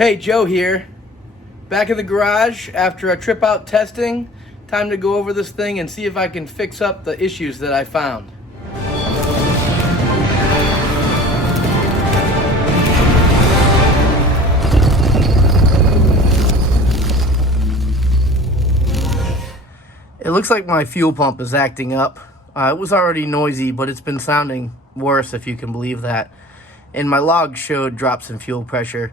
Hey, Joe here. Back in the garage after a trip out testing. Time to go over this thing and see if I can fix up the issues that I found. It looks like my fuel pump is acting up. It was already noisy, but it's been sounding worse, if you can believe that. And my log showed drops in fuel pressure.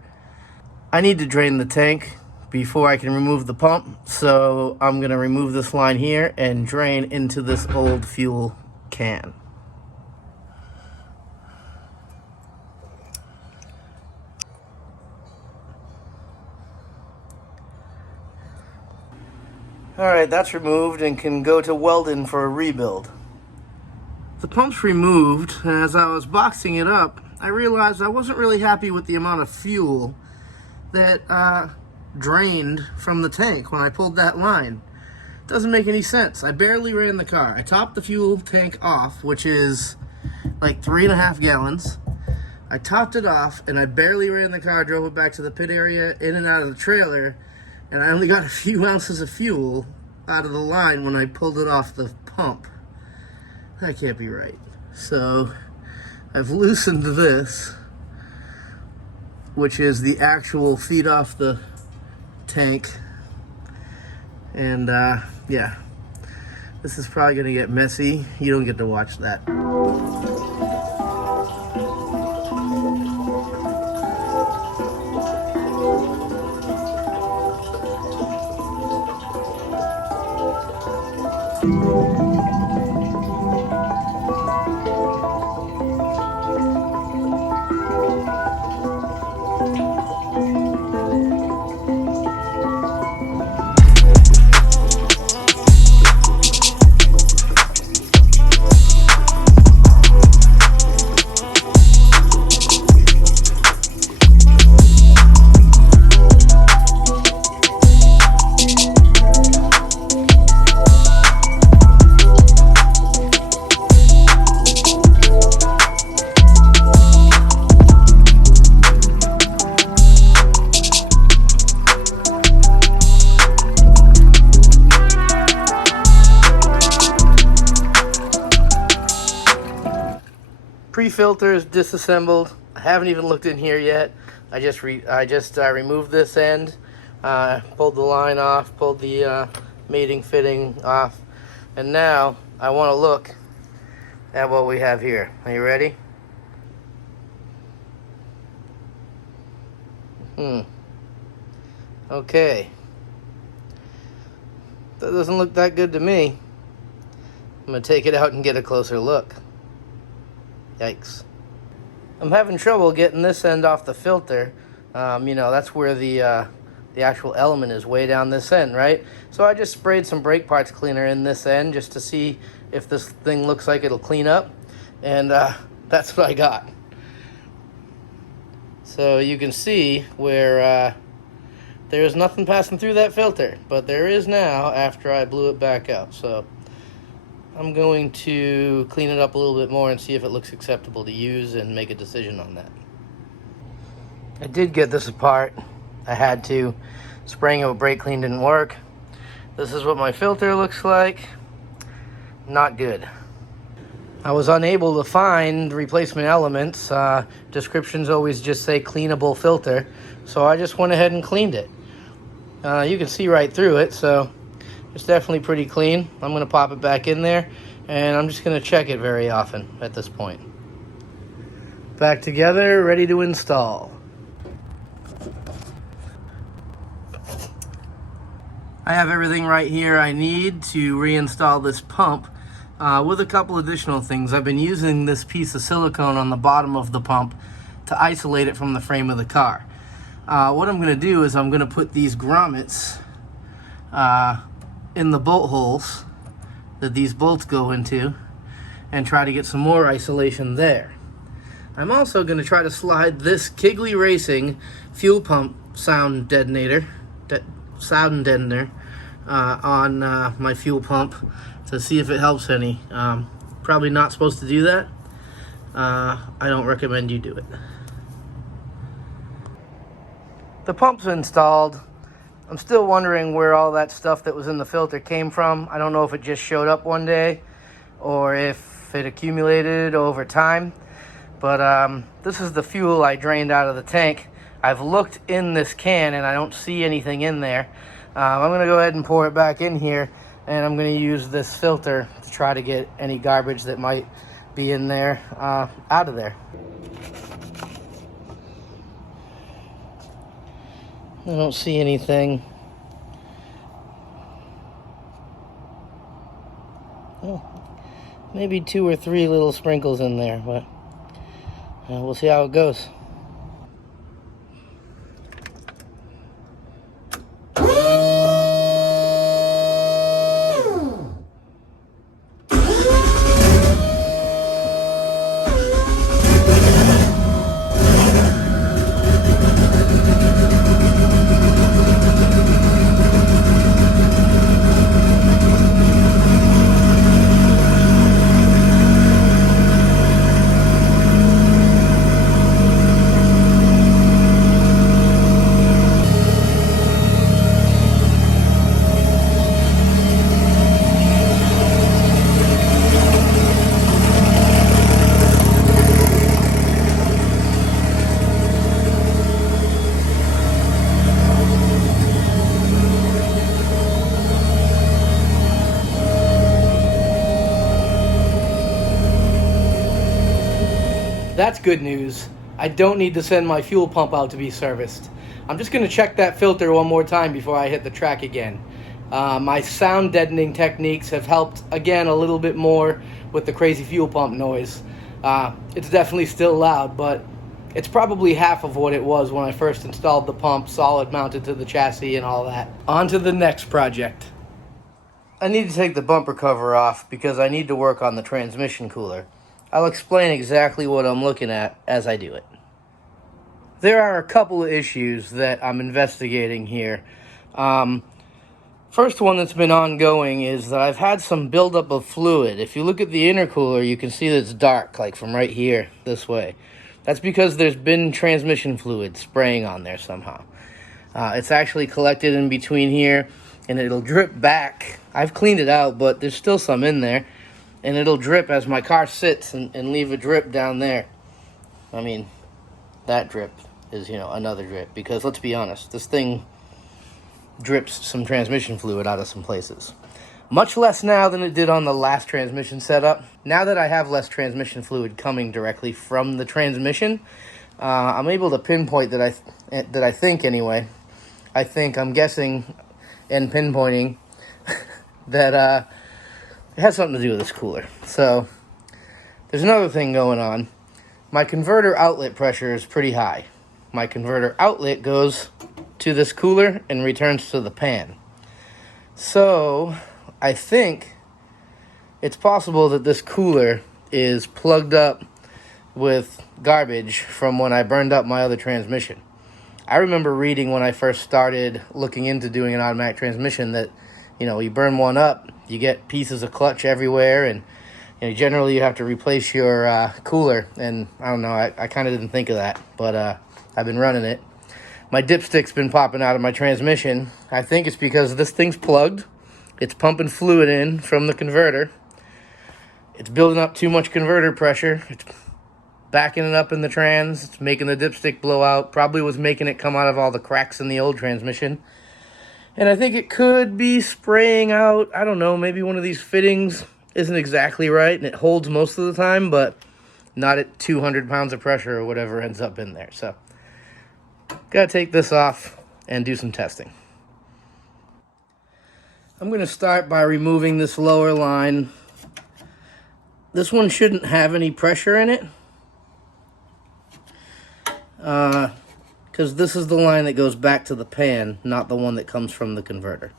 I need to drain the tank before I can remove the pump, so I'm going to remove this line here and drain into this old fuel can. Alright, that's removed and can go to Weldon for a rebuild. The pump's removed, and as I was boxing it up, I realized I wasn't really happy with the amount of fuel that drained from the tank when I pulled that line. Doesn't make any sense. I barely ran the car. I topped the fuel tank off, which is like 3.5 gallons. I topped it off and I barely ran the car, drove it back to the pit area, in and out of the trailer, and I only got a few ounces of fuel out of the line when I pulled it off the pump. That can't be right. So I've loosened this, which is the actual feed off the tank. And yeah, this is probably gonna get messy. You don't get to watch that. Pre-filter is disassembled. I haven't even looked in here yet. I just removed this end, pulled the line off, pulled the mating fitting off, and now I want to look at what we have here. Are you ready? Okay. That doesn't look that good to me. I'm gonna take it out and get a closer look. Yikes. I'm having trouble getting this end off the filter. You know, that's where the actual element is, way down this end, right? So I just sprayed some brake parts cleaner in this end just to see if this thing looks like it'll clean up. And that's what I got. So you can see where there's nothing passing through that filter, but there is now after I blew it back out. So I'm going to clean it up a little bit more and see if it looks acceptable to use and make a decision on that. I did get this apart. I had to. Spraying it with brake clean didn't work. This is what my filter looks like. Not good. I was unable to find replacement elements. Descriptions always just say cleanable filter. So I just went ahead and cleaned it. You can see right through it, so it's definitely pretty clean. I'm going to pop it back in there, and I'm just going to check it very often at this point. Back together, ready to install. I have everything right here I need to reinstall this pump with a couple additional things. I've been using this piece of silicone on the bottom of the pump to isolate it from the frame of the car. What I'm going to do is I'm going to put these grommets in the bolt holes that these bolts go into and try to get some more isolation there. I'm also going to try to slide this Kigley Racing fuel pump sound deadener on my fuel pump to see if it helps any. Probably not supposed to do that. I don't recommend you do it. the pump's installed. I'm still wondering where all that stuff that was in the filter came from. I don't know if it just showed up one day or if it accumulated over time. But this is the fuel I drained out of the tank. I've looked in this can and I don't see anything in there. I'm going to go ahead and pour it back in here, and I'm going to use this filter to try to get any garbage that might be in there out of there. I don't see anything. Oh, maybe 2 or 3 little sprinkles in there, but we'll see how it goes. That's good news. I don't need to send my fuel pump out to be serviced. I'm just going to check that filter one more time before I hit the track again. My sound deadening techniques have helped, again, a little bit more with the crazy fuel pump noise. It's definitely still loud, but it's probably half of what it was when I first installed the pump, solid mounted to the chassis and all that. On to the next project. I need to take the bumper cover off because I need to work on the transmission cooler. I'll explain exactly what I'm looking at as I do it. There are a couple of issues that I'm investigating here. First one that's been ongoing is that I've had some buildup of fluid. If you look at the intercooler, you can see that it's dark, like from right here, this way. That's because there's been transmission fluid spraying on there somehow. It's actually collected in between here, and it'll drip back. I've cleaned it out, but there's still some in there. And it'll drip as my car sits and leave a drip down there. I mean, that drip is, another drip. Because let's be honest, this thing drips some transmission fluid out of some places. Much less now than it did on the last transmission setup. Now that I have less transmission fluid coming directly from the transmission, I'm able to pinpoint that I think anyway. I'm guessing and pinpointing that it has something to do with this cooler. So, there's another thing going on. My converter outlet pressure is pretty high. My converter outlet goes to this cooler and returns to the pan. So, I think it's possible that this cooler is plugged up with garbage from when I burned up my other transmission. I remember reading when I first started looking into doing an automatic transmission that, you burn one up, you get pieces of clutch everywhere, and generally you have to replace your cooler. And I don't know, I kind of didn't think of that, but I've been running it. My dipstick's been popping out of my transmission. I think it's because this thing's plugged. It's pumping fluid in from the converter. It's building up too much converter pressure. It's backing it up in the trans. It's making the dipstick blow out. Probably was making it come out of all the cracks in the old transmission. And I think it could be spraying out, I don't know, maybe one of these fittings isn't exactly right, and it holds most of the time, but not at 200 pounds of pressure or whatever ends up in there. So, gotta take this off and do some testing. I'm going to start by removing this lower line. This one shouldn't have any pressure in it, because this is the line that goes back to the pan, not the one that comes from the converter.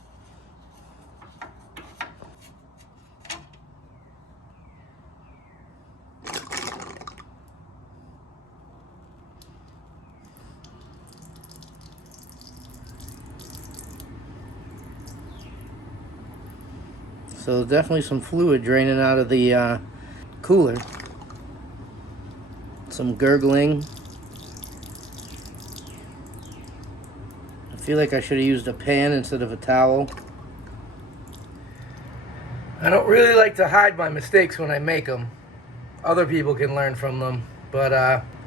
So definitely some fluid draining out of the cooler. Some gurgling. I feel like I should have used a pan instead of a towel. I don't really like to hide my mistakes when I make them. Other people can learn from them. But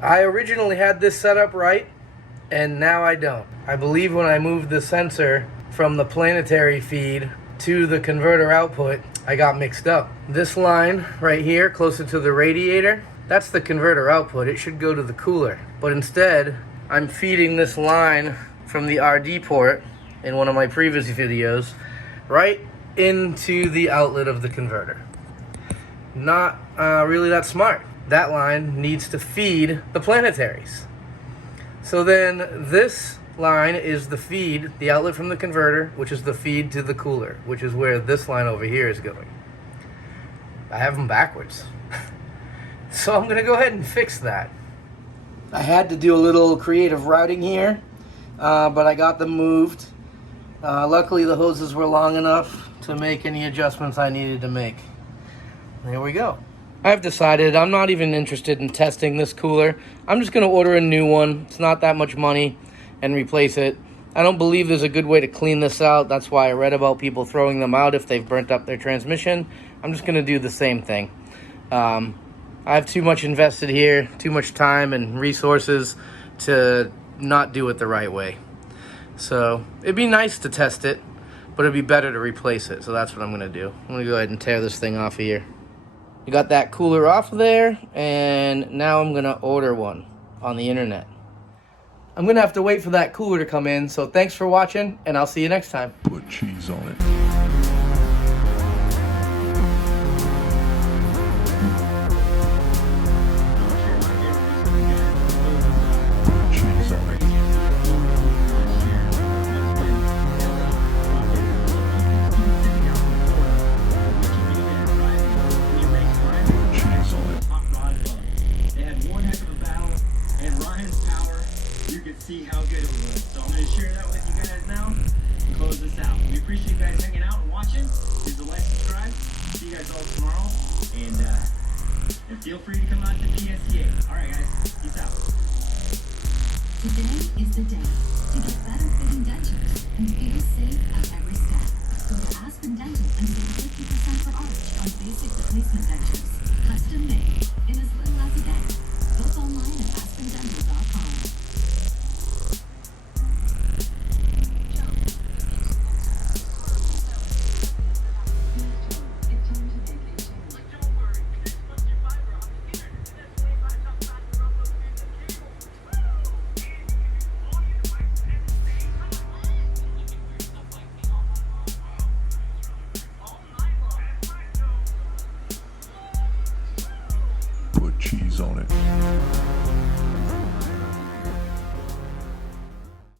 I originally had this set up right, and now I don't. I believe when I moved the sensor from the planetary feed to the converter output, I got mixed up. This line right here, closer to the radiator, that's the converter output. It should go to the cooler. But instead, I'm feeding this line from the RD port in one of my previous videos right into the outlet of the converter. Not really that smart. That line needs to feed the planetaries. So then this line is the feed, the outlet from the converter, which is the feed to the cooler, which is where this line over here is going. I have them backwards. So I'm gonna go ahead and fix that. I had to do a little creative routing here, but I got them moved. Luckily the hoses were long enough to make any adjustments I needed to make. There we go. I've decided I'm not even interested in testing this cooler. I'm just gonna order a new one. It's not that much money, and replace it. I don't believe there's a good way to clean this out. That's why I read about people throwing them out if they've burnt up their transmission. I'm just gonna do the same thing. I have too much invested here, too much time and resources to not do it the right way. So it'd be nice to test it, but it'd be better to replace it. So that's what I'm gonna do. I'm gonna go ahead and tear this thing off of here. You got that cooler off there, and now I'm gonna order one on the internet. I'm gonna have to wait for that cooler to come in, so thanks for watching, and I'll see you next time. Put cheese on it. See how good it was. So I'm going to share that with you guys now and close this out. We appreciate you guys hanging out and watching. Please like, subscribe. See you guys all tomorrow. And feel free to come out to PSCA. All right, guys. Peace out. Today is the day to get better fitting dentures and feel safe at every step. Go to Aspen Dental and get 50% for Arch on basic replacement dentures. Custom made in as little as a day. Book online at aspendental.com. Put cheese on it.